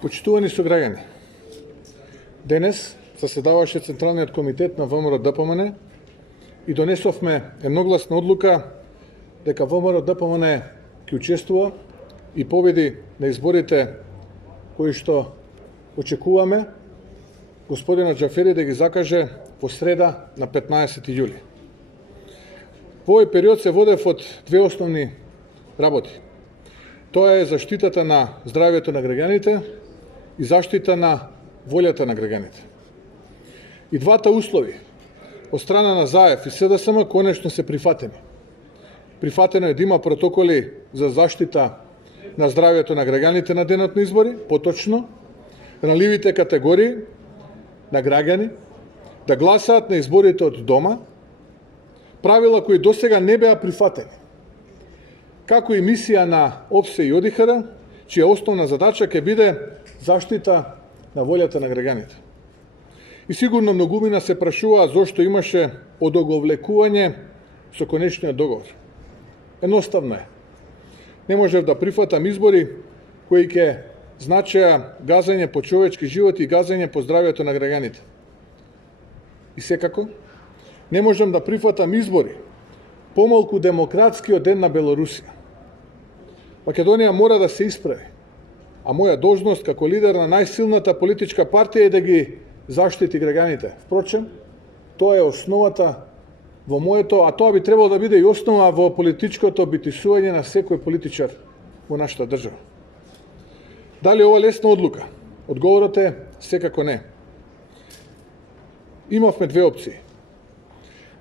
Почитувани сограѓани, денес заседаваше Централниот комитет на ВМРО-ДПМН и донесовме едногласна одлука дека ВМРО-ДПМН ќе учествува и победи на изборите кои што очекуваме господинот Џафери да ги закаже во среда на 15 јули. Во овој период се водев од две основни работи. Тоа е заштитата на здравјето на граѓаните и заштита на волјата на граѓаните. И двата услови од страна на ЗАЕФ и СДСМ конечно се прифатени. Прифатено е да има протоколи за заштита на здравјето на граѓаните на денот на избори, поточно ranljivите категории на граѓани да гласаат на изборите од дома, правила кои досега не беа прифатени, како и мисија на ОПСЕ и ОДИХР, чија основна задача ќе биде заштита на волјата на граѓаните. И сигурно многумина се прашуваа зошто имаше одоговлекување со конечниот договор. Едноставно е. Не можев да прифатам избори кои ќе значеа газење по човечки живот и газење по здравјето на граѓаните. И секако, не можам да прифатам избори помалку демократскиот ден на Белорусија. Македонија мора да се исправи, а моја должност како лидер на најсилната политичка партија е да ги заштити граѓаните. Впрочем, тоа е основата во моето, а тоа би требало да биде и основа во политичкото битисување на секој политичар во нашата држава. Дали ова лесна одлука? Одговорот е секако не. Имавме две опции.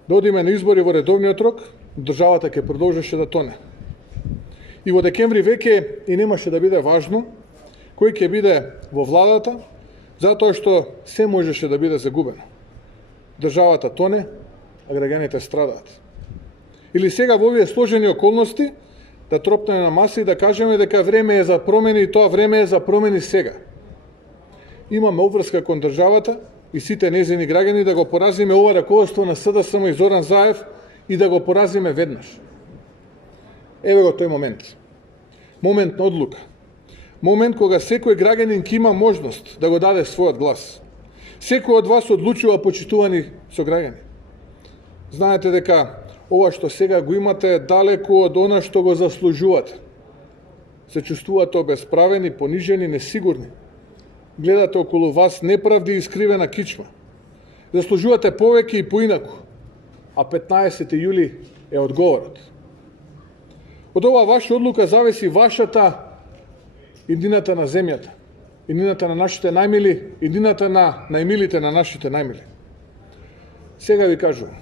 Да одиме на избори во редовниот рок, државата ќе продолжеше да тоне. И во декември веќе и немаше да биде важно кој ќе биде во владата, затоа што се можеше да биде загубено. Државата тоне, а граѓаните страдаат. Или сега во овие сложени околности да тропнеме на маса и да кажеме дека време е за промени и тоа време е за промени сега. Имаме обврска кон државата и сите нејзини граѓани да го поразиме ова раководство на СДСМ и Зоран Заев и да го поразиме веднаш. Еве го тој момент. Момент на одлука. Момент кога секој граѓанин ќе има можност да го даде својот глас. Секој од вас одлучува, почитувани сограѓани. Знаете дека ова што сега го имате е далеку од она што го заслужувате. Се чувствувате обесправени, понижени, несигурни. Гледате околу вас неправди и искривена кичма. Заслужувате повеќе и поинаку, а 15 јули е одговорот. Од оваа ваша одлука зависи вашата иднината на земјата, иднината на нашите најмили, иднината на најмилите на нашите најмили. Сега ви кажувам,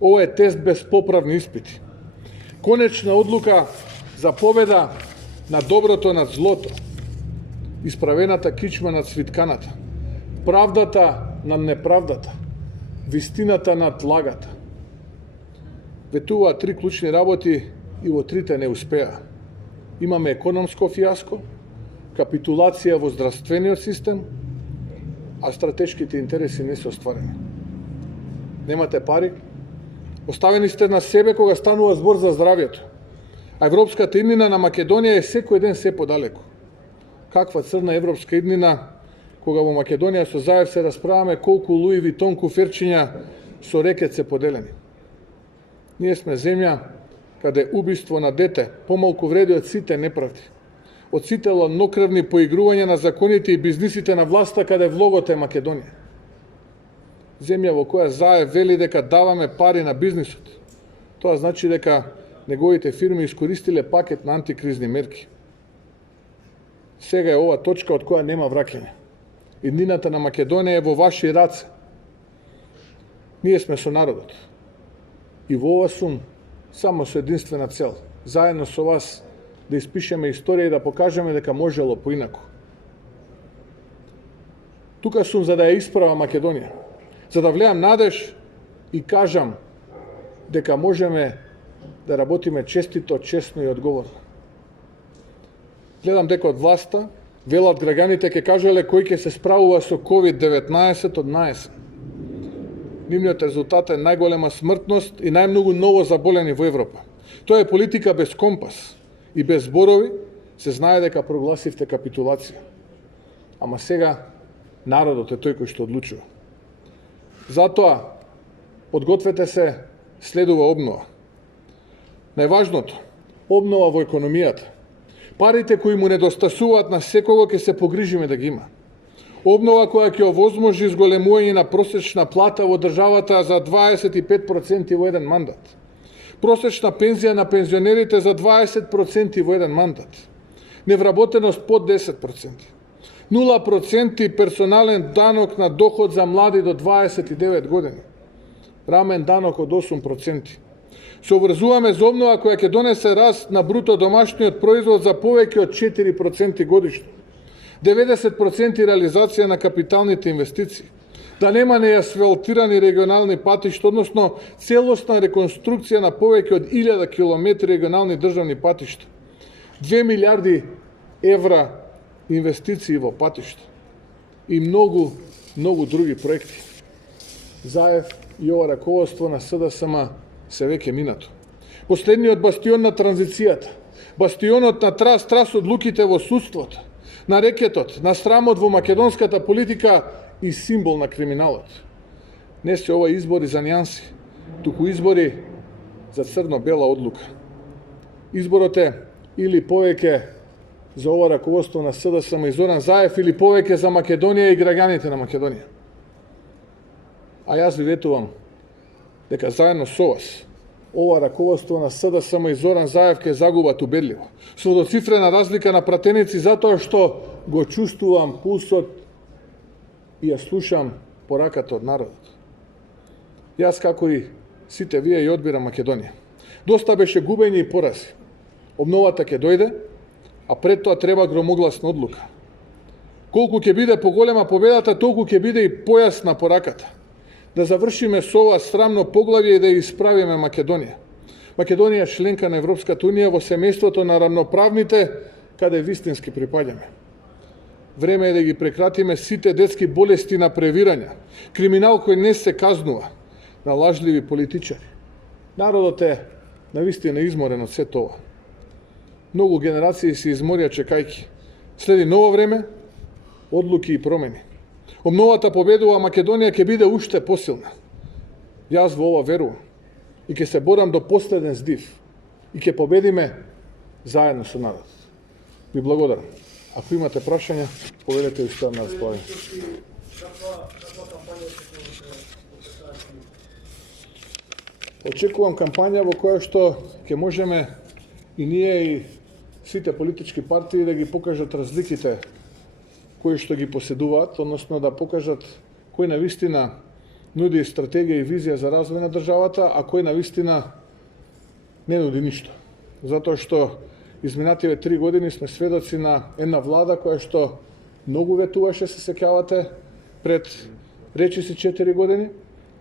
ова е тест без поправни испити. Конечна одлука за победа на доброто над злото, исправената кичма над свитканата, правдата над неправдата, вистината над лагата. Ветуваа три клучни работи и во трите не успеа. Имаме економско фиаско, капитулација во здравствениот систем, а стратешките интереси не се остварени. Немате пари, оставени сте на себе кога станува збор за здравјето, а европската иднина на Македонија е секој ден се подалеку. Каква црна европска иднина кога во Македонија со Заев се расправаме колку Луи Витон куферчиња со рекет се поделени. Ние сме земја каде убиство на дете помалку вреди од сите неправди, од сите ладнокрвни поигрувања на законите и бизнисите на власта каде влогот е Македонија. Земја во која Заев вели дека даваме пари на бизнисот. Тоа значи дека неговите фирми искористиле пакет на антикризни мерки. Сега е ова точка од која нема враќање. Иднината на Македонија е во ваши раце. Ние сме со народот. И во ова сум само со единствена цел, заедно со вас да испишеме историја и да покажеме дека можело поинаку. Тука сум за да ја исправа Македонија, за да влеам надеж и кажам дека можеме да работиме честито, честно и одговорно. Гледам дека од власта велат граѓаните ќе кажале кој ќе се справува со COVID-19 од наесен. Нивниот резултат е најголема смртност и најмногу ново заболени во Европа. Тоа е политика без компас и без зборови, се знае дека прогласивте капитулација. ама сега народот е тој кој што одлучува. Затоа, подгответе се, следува обнова. Најважното, обнова во економијата. Парите кои му недостасуваат на секого ќе се погрижиме да ги има. Обнова која ќе овозможи зголемување на просечна плата во државата за 25% во еден мандат. Просечна пензија на пензионерите за 20% во еден мандат. Невработеност под 10%. 0% персонален данок на доход за млади до 29 години. Рамен данок од 8%. Се обврзуваме за обнова која ќе донесе раст на бруто домашниот производ за повеќе од 4% годишно. 90% реализација на капиталните инвестиции. Да нема неасфалтирани регионални патишта, односно целосна реконструкција на повеќе од 1000 километри регионални државни патишта. 2 милиарди евра инвестиции во патишта и многу други проекти. Заев и ова раководство на СДСМ се веќе минато. Последниот бастион на транзицијата, бастионот на трас одлуките во судството, на рекетот, на срамот во македонската политика и символ на криминалот. Не се ова избори за нијанси, туку избори за црно-бела одлука. Изборот е или повеќе за ова раководство на СДСМ и Зоран Заев, или повеќе за Македонија и граѓаните на Македонија. А јас ви ветувам дека заедно со вас ова раководство на СДСМ и Зоран Заев ќе загубат убедливо. Со доцифрена разлика на пратеници затоа што го чувствувам пулсот и ја слушам пораката од народот. Јас како и сите вие ја одбирам Македонија. Доста беше губење и порази. Обновата ќе дојде, а пред тоа треба громогласна одлука. Колку ќе биде поголема победата, толку ќе биде и појасна пораката. Да завршиме со ова срамно поглавје и да ја исправиме Македонија. Македонија е членка на Европската унија во семејството на рамноправните, каде вистински припаѓаме. Време е да ги прекратиме сите детски болести на превирања, криминал кој не се казнува, на лажливи политичари. Народот е навистина изморен од се тоа. Многу генерации се изморија чекајки. Следи ново време, одлуки и промени. Обновата победува, Македонија ќе биде уште посилна. Јас во ова верувам и ќе се борам до последен здив и ќе победиме заедно со народот. Ви благодарам. Ако имате прашања, поведете и ставам на располагање. Очекувам кампања во која што ќе можеме и ние и сите политички партии да ги покажат разликите кои што ги поседуваат, односно да покажат кој навистина нуди стратегија и визија за развој на државата, а кој навистина не нуди ништо. Затоа што изминативе 3 години сме сведоци на една влада која што многу ветуваше, се сеќавате, пред речиси 4 години,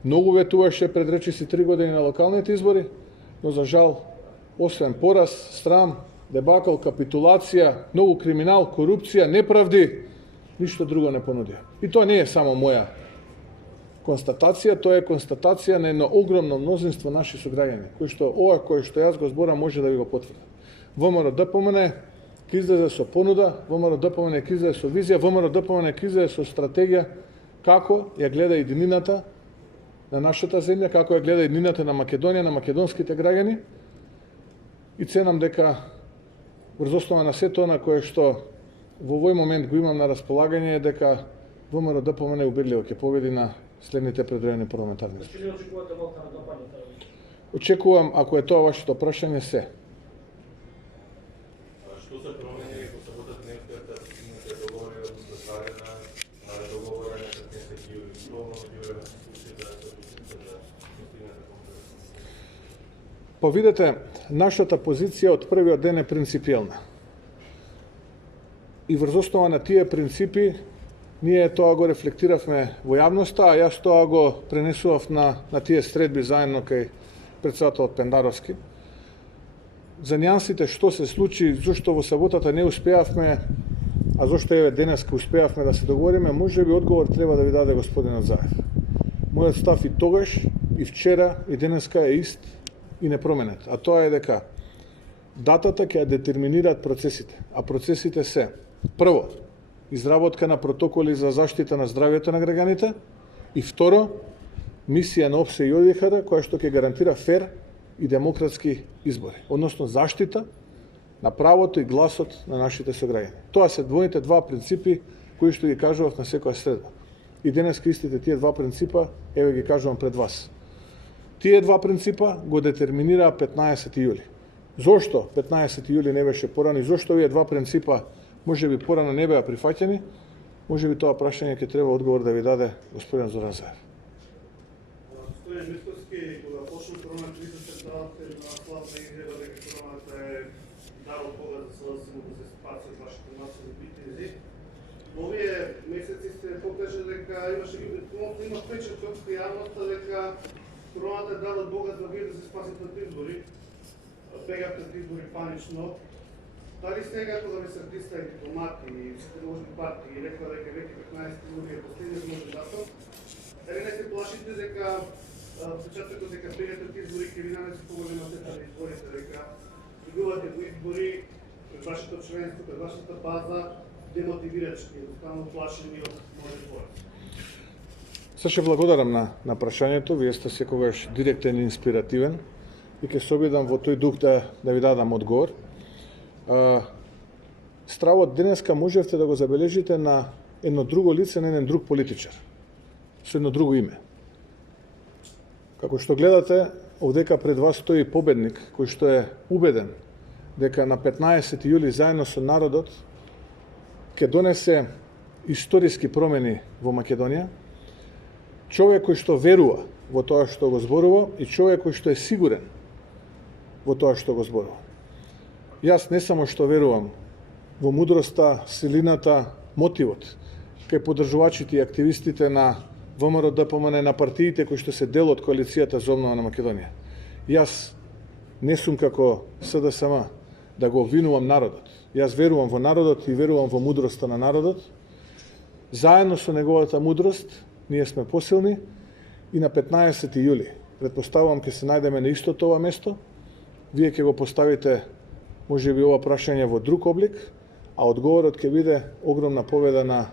многу ветуваше пред речиси 3 години на локалните избори, но за жал, освен пораз, срам, дебакл, капитулација, многу криминал, корупција, неправди, ништо друго не понудија. И тоа не е само моја констатација, тоа е констатација на едно огромно мнозинство наши сограѓани, кој што јас го зборам може да ви го потврди. ВМРО ДПМН ќе излезе со понуда, ВМРО ДПМН ќе излезе со визија, ВМРО ДПМН ќе излезе со стратегија како ја гледа единината на нашата земја, како ја гледа единината на Македонија, на македонските граѓани. И ценам дека врз основа на сето на кое што во овој момент го имам на располагање, дека ВМРО ДПМН убедливо ќе победи на следните предредени парламентарни избори. Очекувате волка на кампањата? Очекувам, ако е тоа вашето прашање, се. Што се промени во саботата не успеате да постигнете договори од затварена на договора на не се ги условно меѓу случаи да се постигнете компромис? Па видете, нашата позиција од првиот ден е принципиелна. И врз основа на тие принципи ние тоа го рефлектиравме во јавноста, а јас тоа го пренесував на тие средби заедно кај председателот Пендаровски. За нијансите што се случи, зашто во саботата не успеавме, а зашто еве денеска успеавме да се договориме, можеби одговор треба да ви даде господинот Заев. Мојот став и тогаш, и вчера, и денеска е ист и непроменет. А тоа е дека датата ќе ја детерминираат процесите. А процесите се: прво, изработка на протоколи за заштита на здравјето на граѓаните и второ, мисија на ОПСЕ и ОДИХР која што ќе гарантира фер и демократски избори, односно заштита на правото и гласот на нашите сограѓани. Тоа се двоите два принципи кои што ги кажував на секоја среда. И денес истите тие два принципа, еве ги кажувам пред вас. Тие два принципа го детерминираа 15 јули. Зошто 15 јули не беше порано и зошто овие два принципа можеби порано не беа прифаќани? Можеби тоа прашање ќе треба одговор да ви даде господин Зоран Заев. Господин Митковски, кога почна корона криза, се давате на славна изјава дека короната е дар од Бога за да се спасат вашите масови битези. Овие месеци сте покажа дека има впечаток од јавноста дека короната е дар од Бога за вие да се спасите од избори. Бегате од избори панично. Дали сега кога ви се диста и дипломати и сите можни партии и рекла дека веќе 15 јули е последниот можен датум, дали не се плашите дека впечатокот дека бегате од избори ќе ви нанесе поголема штета на изборите, дека игрувате во избори пред вашето членство, пред вашата база, демотивирачки, едноставно плашени од можен пораз? Се ќе благодарам на прашањето, вие сте секогаш директен и инспиративен и ќе се обидам во тој дух да ви дадам одговор. Стравот денеска можевте да го забележите на едно друго лице, на еден друг политичар, со едно друго име. Како што гледате, овдека пред вас стои победник, кој што е убеден дека на 15 јули заедно со народот ќе донесе историски промени во Македонија, човек кој што верува во тоа што го зборува и човек кој што е сигурен во тоа што го зборува. Јас не само што верувам во мудроста, силината, мотивот кај поддржувачите и активистите на ВМРО ДПМН, на партиите кои што се дел од коалицијата за обнова на Македонија. Јас не сум како СДСМ да го обвинувам народот. Јас верувам во народот и верувам во мудроста на народот. Заедно со неговата мудрост ние сме посилни и на 15 јули претпоставувам ќе се најдеме на истото ова место. Вие ќе го поставите можеби ова прашање во друг облик, а одговорот ќе биде огромна победа на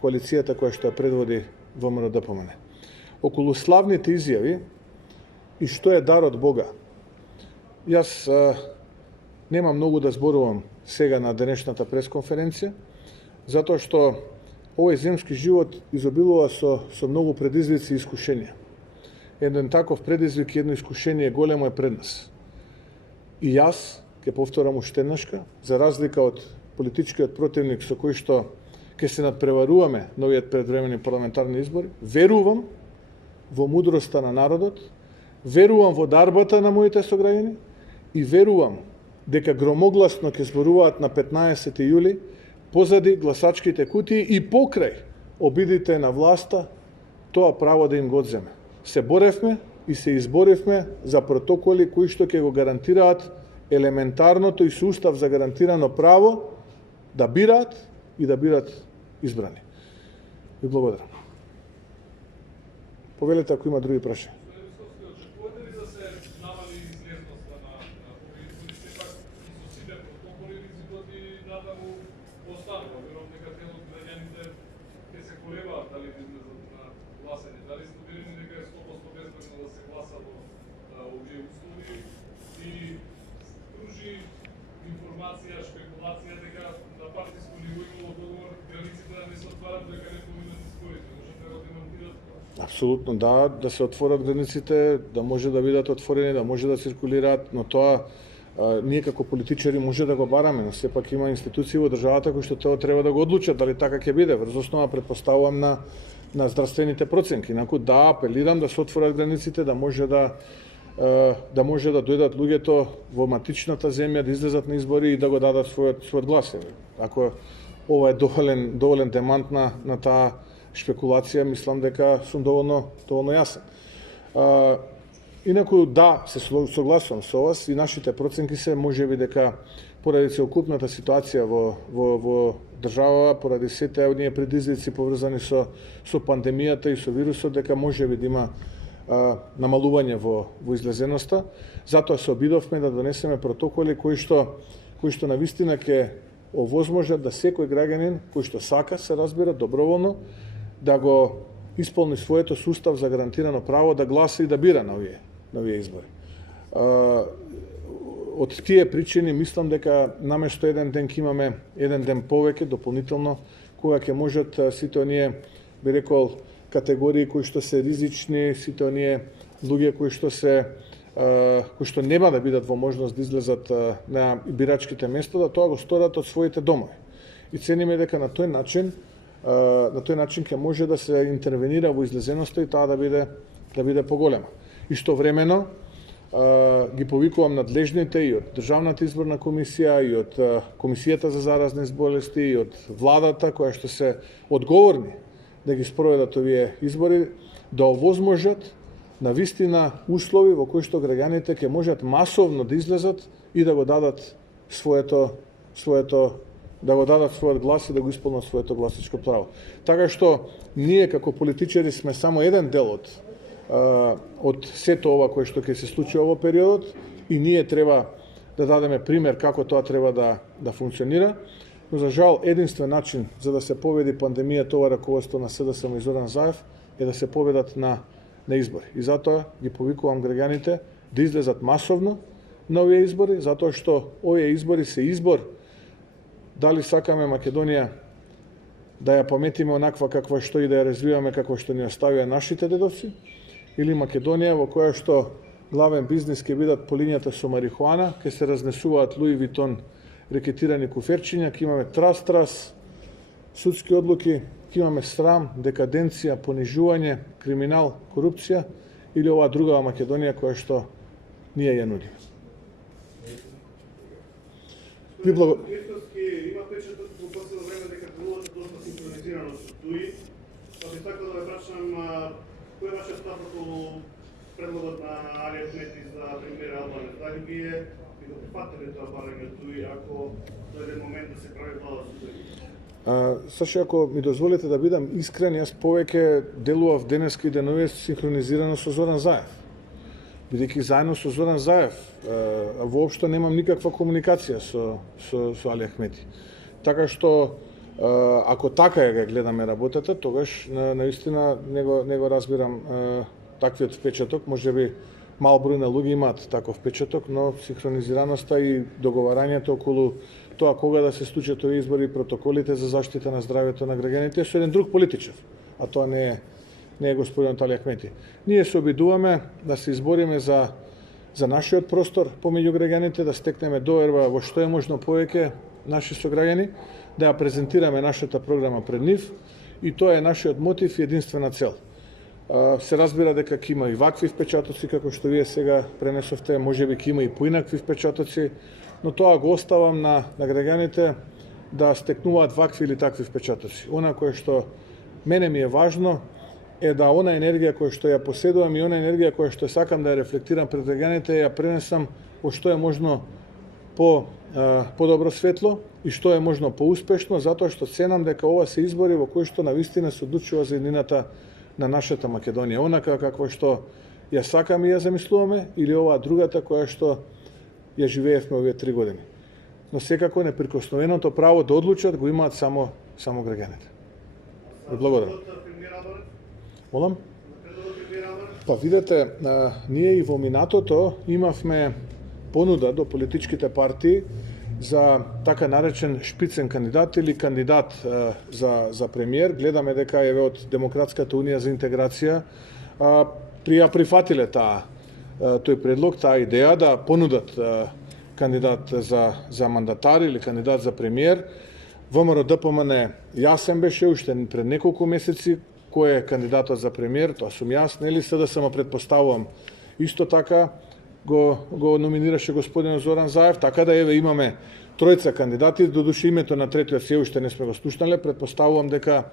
коалицијата која што ја предводи ВМРО ДПМН. Околу славните изјави и што е дар од Бога. Јас нема многу да зборувам сега на денешната пресконференција, затоа што овој земски живот изобилува со многу предизвици и искушенија. Еден таков предизвик, едно искушение големо е пред нас. И јас ќе повторам уште еднашка, за разлика од политичкиот противник со кој што ќе се надпреваруваме новиот предвремени парламентарни избори, верувам во мудроста на народот, верувам во дарбата на моите сограѓани и верувам дека громогласно ќе зборуваат на 15 јули позади гласачките кутии и покрај обидите на власта тоа право да им го одземе. Се боревме и се изборивме за протоколи кои што ќе го гарантираат елементарното и со устав за гарантирано право да бираат и да бидат избрани. Ви благодарам. Повелете ако има други прашања. Очекувате ли да се намали излезноста на овие избори, сепак и со сите протоколи ризикот и натаму останува? Верувам дека дел од граѓаните ќе се колебаат дали да излезат на гласање. Дали сте уверени дека е 100% безбедно да се гласа во овие услови и кружи информација, шпекулација дека на партиско ниво имало договор границите да не се отварат дека не поминат изборите. Можете да го демонтирате? Апсолутно да се отворат границите, да може да бидат отворени, да може да циркулираат, но тоа ние како политичари може да го бараме, но сепак има институции во државата кои што тоа треба да го одлучат дали така ќе биде. Врз основа претпоставувам на здравствените проценки. Инаку да апелирам да се отворат границите, да може да дојдат луѓето во матичната земја, да излезат на избори и да го дадат својот глас. Ако ова е доволен демант на таа шпекулација, мислам дека сум доволно јасен. Инаку да, се согласувам со вас и нашите проценки се можеби дека поради целокупната ситуација во држава, поради сите оние предизвици поврзани со пандемијата и со вирусот, дека можеби да има намалување во излезеноста. Затоа се обидовме да донесеме протоколи кои што навистина ќе овозможат да секој граѓанин кој што сака, се разбира, доброволно, да го исполни своето сустав за гарантирано право да гласа и да бира на овие избори. Од тие причини мислам дека наместо еден ден ќе имаме еден ден повеќе дополнително, кога ќе можат сите оние, би рекол, категории кои што се ризични, сите оние луѓе кои што нема да бидат во можност да излезат на бирачките места, да тоа го сторат од своите домови. И цениме дека на тој начин ќе може да се интервенира во излезеноста и таа да биде поголема. Истовремено ги повикувам надлежните и од Државната изборна комисија, и од Комисијата за заразни болести, и од владата, која што се одговорни да ги спроведат овие избори, да овозможат на вистина услови во кои што граѓаните ќе можат масовно да излезат и да го дадат својот глас и да го исполнат своето гласачко право. Така што ние како политичари сме само еден дел од сето ова кое што ќе се случи во периодот и ние треба да дадеме пример како тоа треба да функционира. Но за жал единствен начин за да се победи пандемијата ова раководство на СДСМ и Зоран Заев е да се победат на избори. И затоа ги повикувам граѓаните да излезат масовно на овие избори, затоа што овие избори се избор дали сакаме Македонија да ја паметиме онаква каква што и да ја развиваме како што ни оставија нашите дедовци, или Македонија во која што главен бизнис ќе бидат полињата со марихуана, ќе се разнесуваат Луи Витон рекетирани куферчиња, ќе имаме трас, судски одлуки, ќе имаме срам, декаденција, понижување, криминал, корупција или оваа друга Македонија која што ние ја нудиме. Има печаток во последно време дека делувате доста синхронизирано со ТУИ, па би сакал да ве прашам кој е вашиот став околу предлогот на Али Ахмети за премиер Албанец? Дали вие би го прифатиле тоа барање ТУИ ако дојде момент да се прави влада со ТУИ? Сашо, ако ми дозволите да бидам искрен, јас повеќе делував денеска и деновие синхронизирано со Зоран Заев. Бидејќи заедно со Зоран Заев воопшто немам никаква комуникација со Али Ахмети. Така што ако така ја гледаме работата, тогаш наистина не го разбирам таквиот впечаток. Можеби мал број на луѓе имаат таков впечаток, но синхронизираноста и договарањето околу тоа кога да се случат овие избори и протоколите за заштита на здравјето на граѓаните со еден друг политичар, а тоа не е господин Али Ахмети. Ние се обидуваме да се избориме за нашиот простор помеѓу граѓаните, да стекнеме доверба во што е можно повеќе наши сограѓани, да ја презентираме нашата програма пред нив и тоа е нашиот мотив и единствена цел. Се разбира дека ќе има и вакви впечатоци како што вие сега пренесовте, можеби ќе има и поинакви впечатоци, но тоа го оставам на граѓаните да стекнуваат вакви или такви впечатоци. Она кое што мене ми е важно е да она енергија која што ја поседувам и она енергија која што сакам да ја рефлектирам пред граѓаните ја пренесам во што е можно подобро светло и што е можно поуспешно, затоа што ценам дека ова се избори во кои што навистина се одлучува за еднината на нашата Македонија, онака како што ја сакаме и ја замислуваме, или оваа другата која што ја живеевме овие 3 години. Но секако неприкосновеното право да одлучат го имаат само граѓаните. Ви благодарам. Молам? Па видете, ние и во минатото имавме понуда до политичките партии за така наречен шпицен кандидат или кандидат за премиер. Гледаме дека еве од Демократската унија за интеграција прифатиле тој предлог, таа идеја да понудат кандидат за мандатар или кандидат за премиер. ВМРО ДПМН јасен беше уште пред неколку месеци кој е кандидатот за премиер, тоа сум јас, нели СДСМ претпоставувам исто така го номинираше господин Зоран Заев, така да еве имаме тројца кандидати, додуше името на третиот се уште не сме го слушнале, претпоставувам дека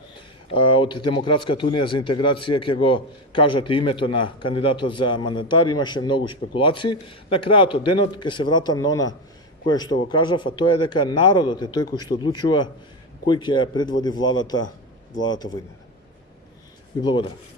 од Демократската унија за интеграција ќе го кажат и името на кандидатот за мандатар, имаше многу шпекулации. На крајот од денот ќе се вратам на она кое што го кажав, а тоа е дека народот е тој кој што одлучува кој ќе ја предводи владата во иднина. Ви благодарам.